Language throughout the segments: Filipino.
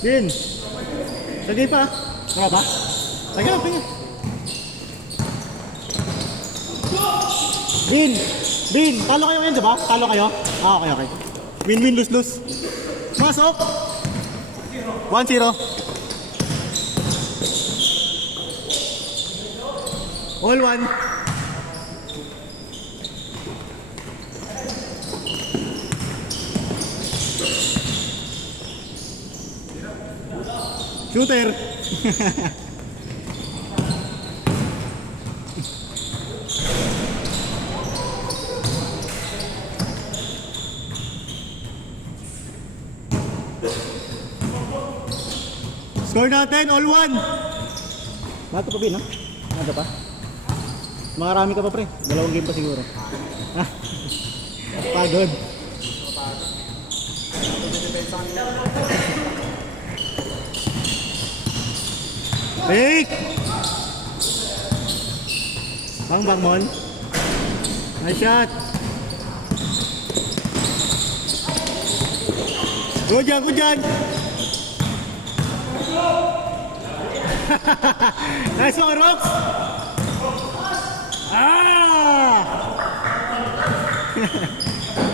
Bin. Lagay pa. Wala ba? Lagay lang, tingin. Bin. Bin. Talo kayo ngayon, diba? Talo kayo? Ah, okay, okay. Win-win, lose-lose. Masok. 1-0. All one. Shooter. Score natin, all one. Bato pa Bin, ha? Ano pa? Makarami ka pa pre, dalawang game pa siguro. Ha? Pagod. Fake! Bang Mon. Nice shot. Good dyan, good dyan. Nice one, Rox. Ah!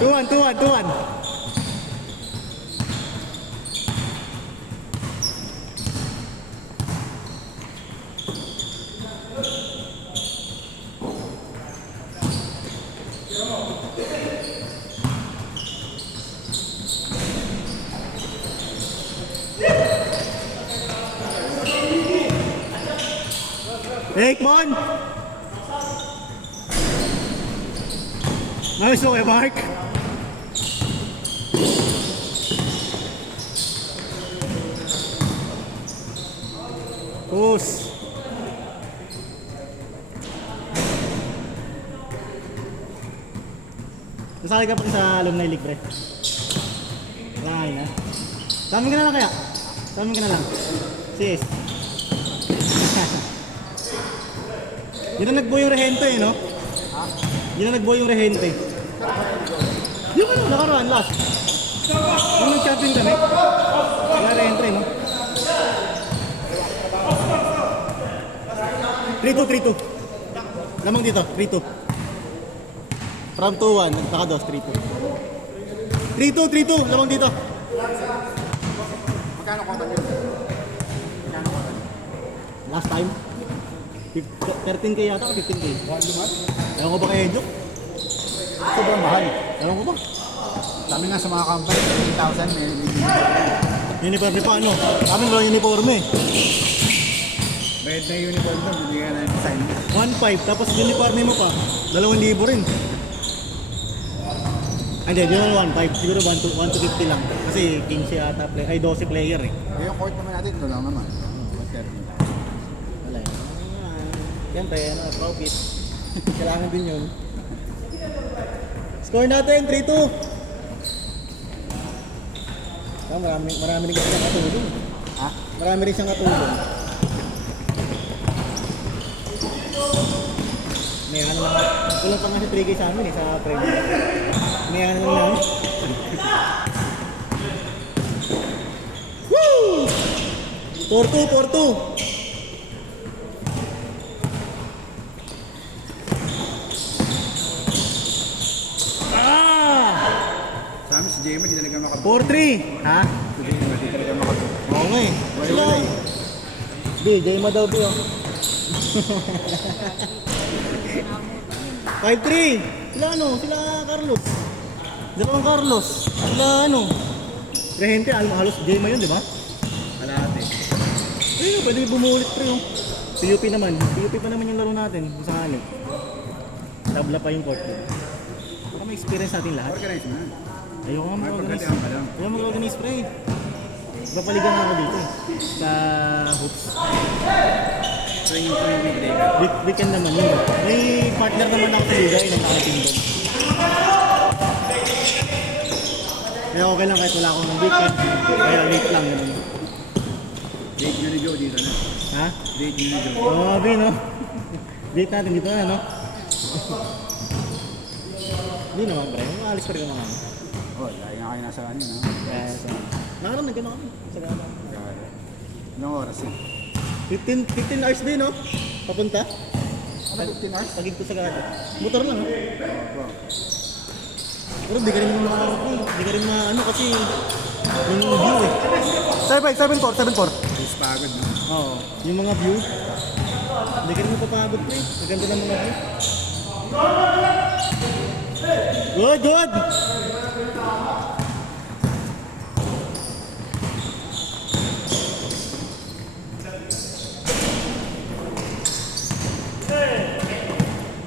2-1. Take Mon. Nice okay, Mark. Push. Nasali ka pa sa alumni league, pre. Wala na. Sa amin ka na lang kaya? Sa amin ka na lang. Sis. Yun na nagbuo yung rehente eh, no? Ha? Yun na nagbuo yung rehente. Yung ano, nakaraan, last. Yung nag-champion kami. Yung rehente, no? 3-2. Lamang dito, 3-2. From 2-1, naka-2, 3-2. 3-2, lamang dito. Magkano ko ba yun? Last time? 13k yata o 15k? Ewan ko ba kay Edjuk? Sobrang mahal. Ewan ko ba? Sabi nga sa mga company, 3,000 may Uniforme pa ano? Kami walang uniforme. bayad na yung uniform doon, bibigyan na ng design. 1.5 tapos uniforme mo pa 2,000 rin. Ay hindi, yun 1.5. Siguro 1 to 50 lang. Kasi 15 yata play. Ay 12 player eh. Yung court naman natin, ito lang naman. Wala yun. Yan tayo, ano, profit. Kailangan din yun. Score natin, 3-2. Ah, marami rin kasi siyang katulong. Ha? Marami rin siyang katulong. May ano lang. Kulang pa nga si 3K sa amin eh, sa training. May ano lang. Woo! 4-2. Sa amin si JM, di talaga makapag... 4-3. Ha? Si JM, di talaga makapag... Oo nga eh. Sila. Wala. DJ mo daw po. 5-3. Sila ano? Sila Carlos. Sila Carlos. Sila ano? Rehente, halos Jema yun, di ba? Kalahati. Ayun, pwede bumulit pre yung PUP naman. PUP pa naman yung laro natin. Kung saan eh. Tabla pa yung court. Baka may experience natin lahat. Organize mo na. Ayoko nga May mag-organize. pagkatihan pa lang. Ayoko mag-organize pre. Papaligan ako dito eh. Sa hoops. Training ko yung weekday ka. Weekend naman yun. May partner naman ako sa Liga, yung nakating doon. Kaya okay lang kahit wala akong ng weekend. Kaya late lang ganun. Date nyo ni Joe dito na. Ha? Date nyo ni Joe. Oo, Bin, no? Date natin dito na, no? Hindi naman, pre. Maalis pa rin naman kami. Oh, lagi nga kayo nasa ano, no? Kaya, nakaroon na gano'n kami. Sa gano'n. Anong oras yun? 15 hours din, no? Papunta. Ano, 15 hours? Tagig ko sa gata. Motor lang, ha? Oo. Pero di ka rin di ka rin ano kasi yung view eh. 7-4. Mas pagod, no? Oo, yung mga view. Hindi ka rin mapapagod pre. Maganda ng mga view. Good!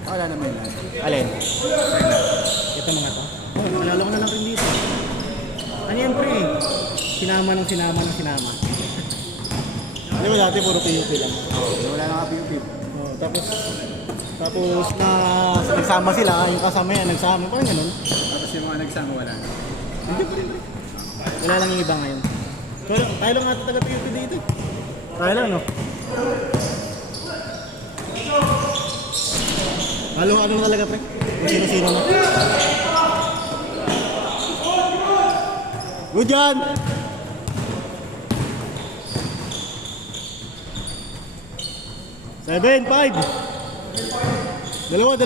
Wala naman yan. Alin? Ito mga to. Oh, nalala ko na lang rin dito. Ano yan pre? Sinama. Di ba dati puro PUP lang? Wala na ka PUP. Oh, tapos na nagsama sila, yung kasama yan, nagsama, parang ganun. Tapos yung mga nagsama, wala na. Hindi pa rin. Wala lang yung iba ngayon. Pero tayo lang ata taga PUP dito. Tayo lang, no? Ano na talaga, pre? Kung sino-sino na. Good John! Seven, 5. Dalawa.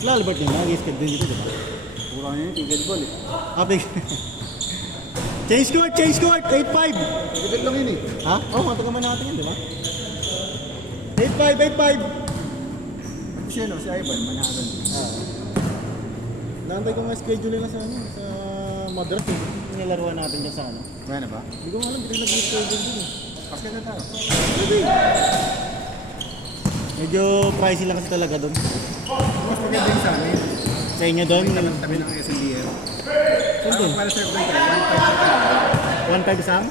Sila Albert din, nag-skate din dito, diba? Kurang yun, tigil ball eh. Apik. Change court, 8-5. Tigil lang yun eh. Ha? Oo, matagaman natin yun, diba? 8-5. Si ano, si Ivan, manahagan. Naantay ko nga schedule nila sa sa Madras eh. Nilaruan natin dyan sa ano. Kaya na ba? Hindi ko nga alam, hindi nag-schedule din eh. Pascal na tayo. Medyo pricey lang kasi talaga doon. Mas maganda yung sa amin. Sa inyo doon, Tabi ng SNDL. saan doon? Para serve doon kayo, 1.5 isang?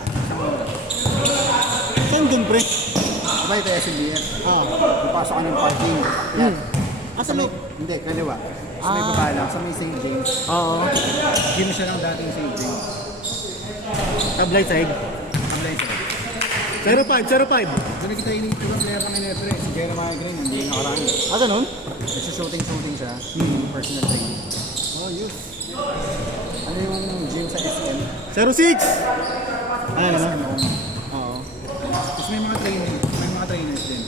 Saan doon pre? Diba ito SNBF? Ah. Papasok ka ng parking. Yan. Sa may... Hindi, kaliwa. Sa may baba lang, sa may St. James. Oo. Gym siya ng dating St. James. Tablay side. Ang light. 0.5. Sabi kita yung player kami na ito eh. Si Jeremiah Green, hindi nakaraan. Ah, ganun? Nagsushooting siya. Personal training. Oh, yun. Ano yung gym sa SM? 06! Ah, naman. SM home. Oo. Tapos may mga trainers din.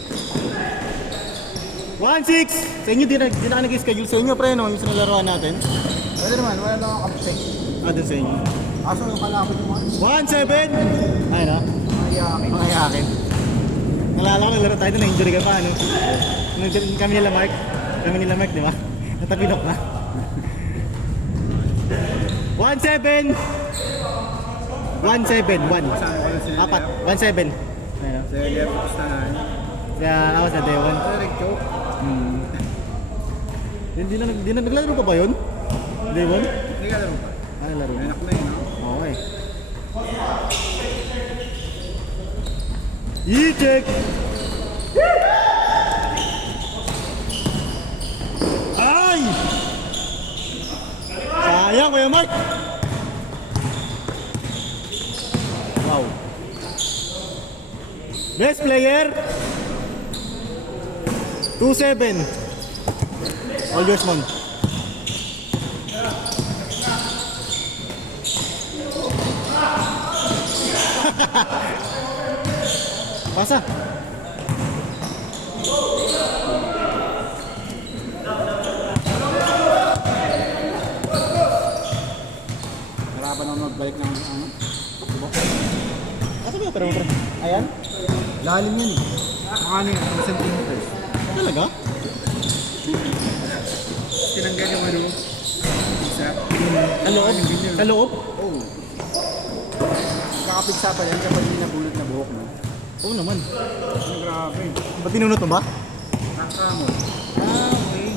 1-6! Sa inyo, di na ka nag-schedule sa inyo, pre, no? Yung sa nalaruan natin. Pwede naman, wala lang ako kapatid. Ah, dun sa inyo. Kaso yung kalapit mo, 1-7! Ay, no? mayayakin. Mga yakin. Nalala ko, naglaro tayo, na-injury ka pa, ano? Kami nila Mark, di ba? Natapilok na. 1-7! 1-7, 1. Kasama ko lang sila. Apat, 1-7. Ayun. Sa left, pustahan. Kaya ako sa day 1. Direct choke. Hindi na naglalaro pa ba yun? Day 1? Hindi ka laro pa. Ah, laro. May anak na yun, no? Okay. I-check! Ay! Sayang, Kuya Mark! Wow. Best player 2-7. All yours, man. Pasa. Harapan ako magbalik ng ano. Asa ba yung pero pre? Ayan? Lalim yun eh. Mga ano yun, 2 centimeters. Talaga? Tinanggal yung ano, isa. Sa loob? Sa loob? Oo. Kakapigsa pa yan kapag hindi nabulot na buhok mo. Oo naman. Ano, grabe. Ba't pinunot mo ba? Nakakamo. Ah, okay.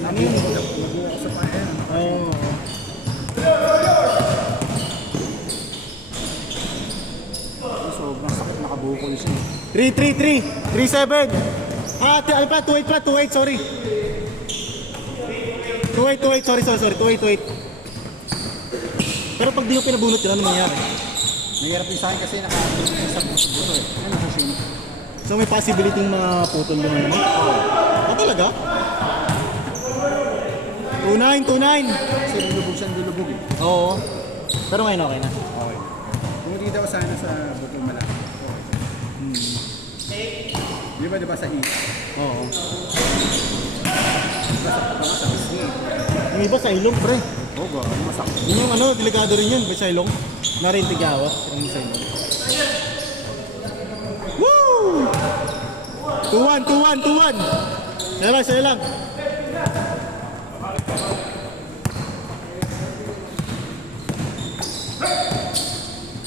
Ano yun? Nabuo ko sa paa. Oo. Sobrang sakit nakabukol siya. 3-3-3. 3-7. Ah, ano pa? 2-8 pa. 2-8, sorry. 2-8, sorry. 2-8. Pero pag di mo pinabunot yun, ano mangyayari? Mahirap din sa akin kasi nakatingin sa buto eh. Ano sa shin? So may possibility maputol yung ano? Ah, talaga? 2-9, 2-9. Kasi lulubog siyang lulubog eh. Oo. Pero ngayon okay na. Okay. Kung daw sana sa buto malaki. Okay. Di ba sa east? Oo. Sa east niya. Yung iba sa ilong, pre. Oo, gano'n masakit. Yun yung ano, delikado rin yun. Sa ilong. Narintigawa. Yung sa ilong. Woo! 2-1, 2-1, 2-1. Sa'yo lang.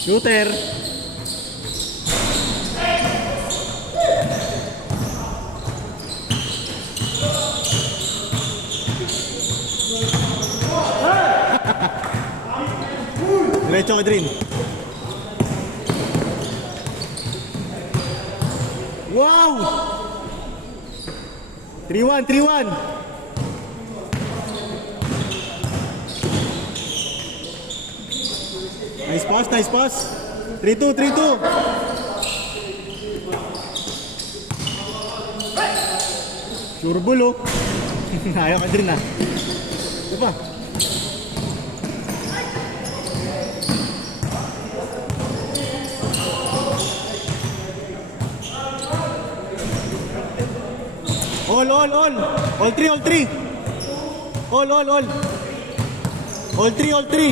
Shooter. Diretso ka Drin. Wow! 3-1, 3-1. Nice pass, nice pass. 3-2, 3-2. Sure bull, oh. Ayaw ka Drin, ah. Ito pa. All. All three. All. All three.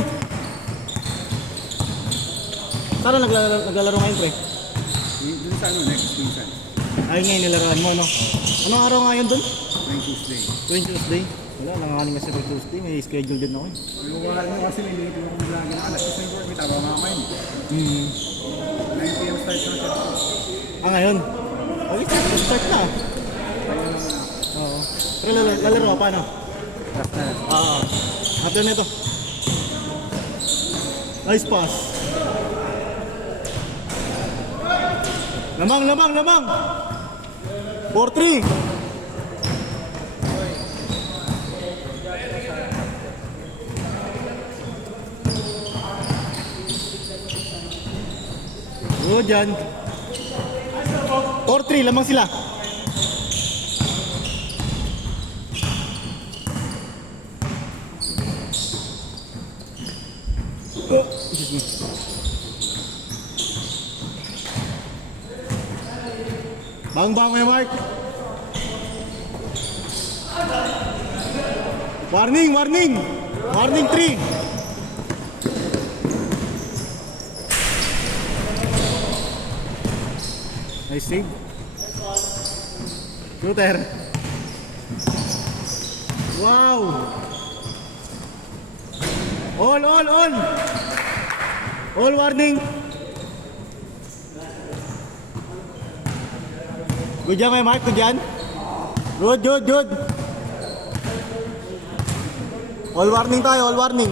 Saan naglalaro ngayon, pre? Doon sa ano, next season. Ay, ngayon nilaruan mo, no? Anong araw ngayon dun? Next Tuesday. Tuwing Tuesday. Wala, nangangaling kasi tuwing Tuesday. May schedule din ako. Yung wala nyo kasi nililito mo kung lagi na alas 6 yung taba mga kain. 9 p.m. start na siya. Ah, ngayon? Okay, start na. Oo. Pero lalaro ka, paano? Last na. After nito. Nice pass. Lamang. 4-3. Good yan. 4-3, lamang sila. Excuse me. Bang ya Mark. Warning 3. Nice save. Shooter. Wow. All. All warning. Good job, Mark. Good job. Good. All warning tayo, all warning.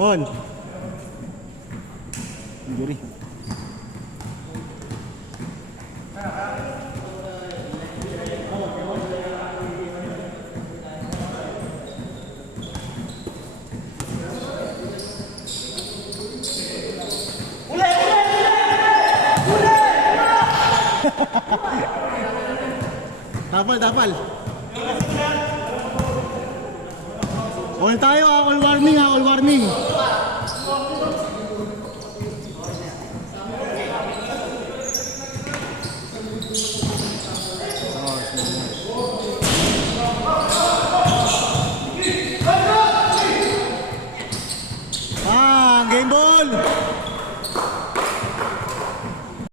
Mon. Injury. Tapal. All tayo, all warning.